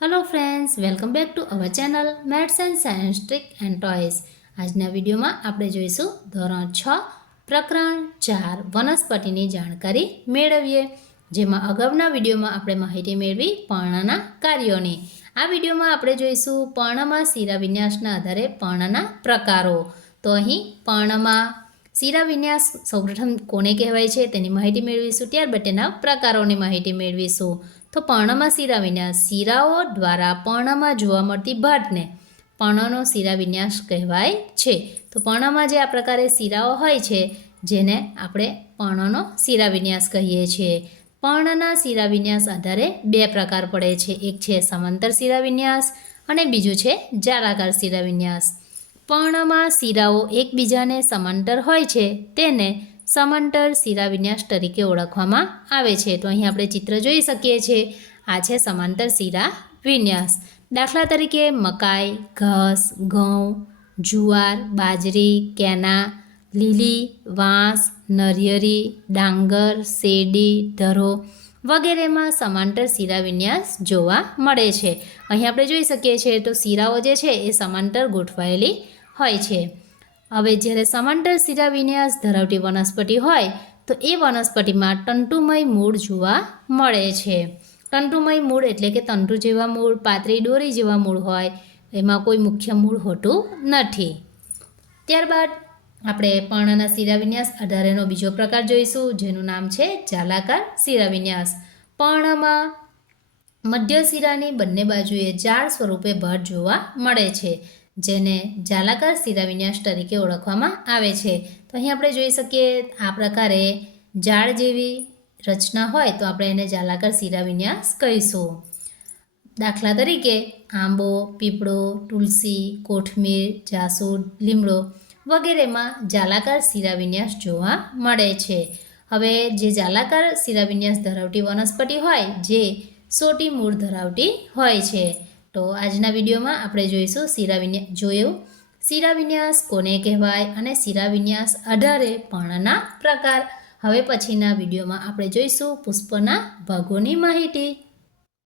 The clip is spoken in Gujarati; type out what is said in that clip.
Hello friends, welcome back to our channel maths and science trick and toys. આજના વિડીયોમાં આપણે જોઈશું ધોરણ 6 પ્રકરણ 4 વનસ્પતિની જાણકારી મેળવીએ. જેમાં અગાઉના વિડીયોમાં આપણે માહિતી મેળવી પર્ણના કાર્યોની. આ વિડીયોમાં આપણે જોઈશું પર્ણમાં શિરાવિન્યાસના આધારે પર્ણના પ્રકારો. તો અહીં પર્ણમાં શિરાવિન્યાસ સૌપ્રથમ કોને કહેવાય છે તેની માહિતી મેળવીશું, ત્યારબાદ તેના પ્રકારોની માહિતી મેળવીશું. તો પર્ણમાં શિરાવિન્યાસ, શિરાઓ દ્વારા પર્ણમાં જોવા મળતી ભાતને પર્ણનો શિરાવિન્યાસ કહેવાય છે. તો પર્ણમાં જે આ પ્રકારે શિરાઓ હોય છે જેને આપણે પર્ણનો શિરાવિન્યાસ કહીએ છીએ. પર્ણના શિરાવિન્યાસ આધારે બે પ્રકાર પડે છે, એક છે સમાંતર શિરાવિન્યાસ અને બીજું છે જાલાકાર શિરાવિન્યાસ. પર્ણમાં શિરાઓ એકબીજાને સમાંતર હોય છે તેને સમાંતર શિરાવિન્યાસ તરીકે ઓળખવામાં આવે છે. તો અહીં આપણે ચિત્ર જોઈ શકીએ છીએ. આ છે સમાંતર શિરાવિન્યાસ. દાખલા તરીકે મકાઈ, ઘઉં, ઘઉં, જુવાર, બાજરી, કેના, લીલી, વાંસ, નરિયેળી, ડાંગર, શેરડી, ધરો વગેરેમાં સમાંતર શિરાવિન્યાસ જોવા મળે છે. અહીં આપણે જોઈ શકીએ છીએ તો શિરાઓ જે છે એ સમાંતર ગોઠવાયેલી હોય છે. હવે જ્યારે સમાંતર શિરાવિન્યાસ ધરાવતી વનસ્પતિ હોય તો એ વનસ્પતિમાં તંતુમય મૂળ જોવા મળે છે. તંતુમય મૂળ એટલે કે તંતુ જેવા મૂળ, પાતળી દોરી જેવા મૂળ હોય, એમાં કોઈ મુખ્ય મૂળ હોતું નથી. ત્યારબાદ આપણે પર્ણના શિરાવિન્યાસ આધારેનો બીજો પ્રકાર જોઈશું જેનું નામ છે જાલાકાર શિરાવિન્યાસ. પર્ણમાં મધ્ય શિરાની બંને બાજુએ જાળ સ્વરૂપે ભાત જોવા મળે છે જેને જાલાકાર શિરાવિન્યાસ તરીકે ઓળખવામાં આવે છે. તો અહીં આપણે જોઈ શકીએ આ પ્રકારે જાળ જેવી રચના હોય તો આપણે એને જાલાકાર શિરાવિન્યાસ કહીશું. દાખલા તરીકે આંબો, પીપળો, તુલસી, કોથમીર, જાસૂદ, લીમડો વગેરેમાં જાલાકાર શિરાવિન્યાસ જોવા મળે છે. હવે જે જાલાકાર શિરાવિન્યાસ ધરાવતી વનસ્પતિ હોય જે સોટી મૂળ ધરાવતી હોય છે. તો આજના વિડીયોમાં આપણે જોઈશું શિરાવિન્યાસ કોને કહેવાય અને શિરાવિન્યાસ આધારે પર્ણના પ્રકાર. હવે પછીના વિડીયોમાં આપણે જોઈશું પુષ્પના ભાગોની માહિતી.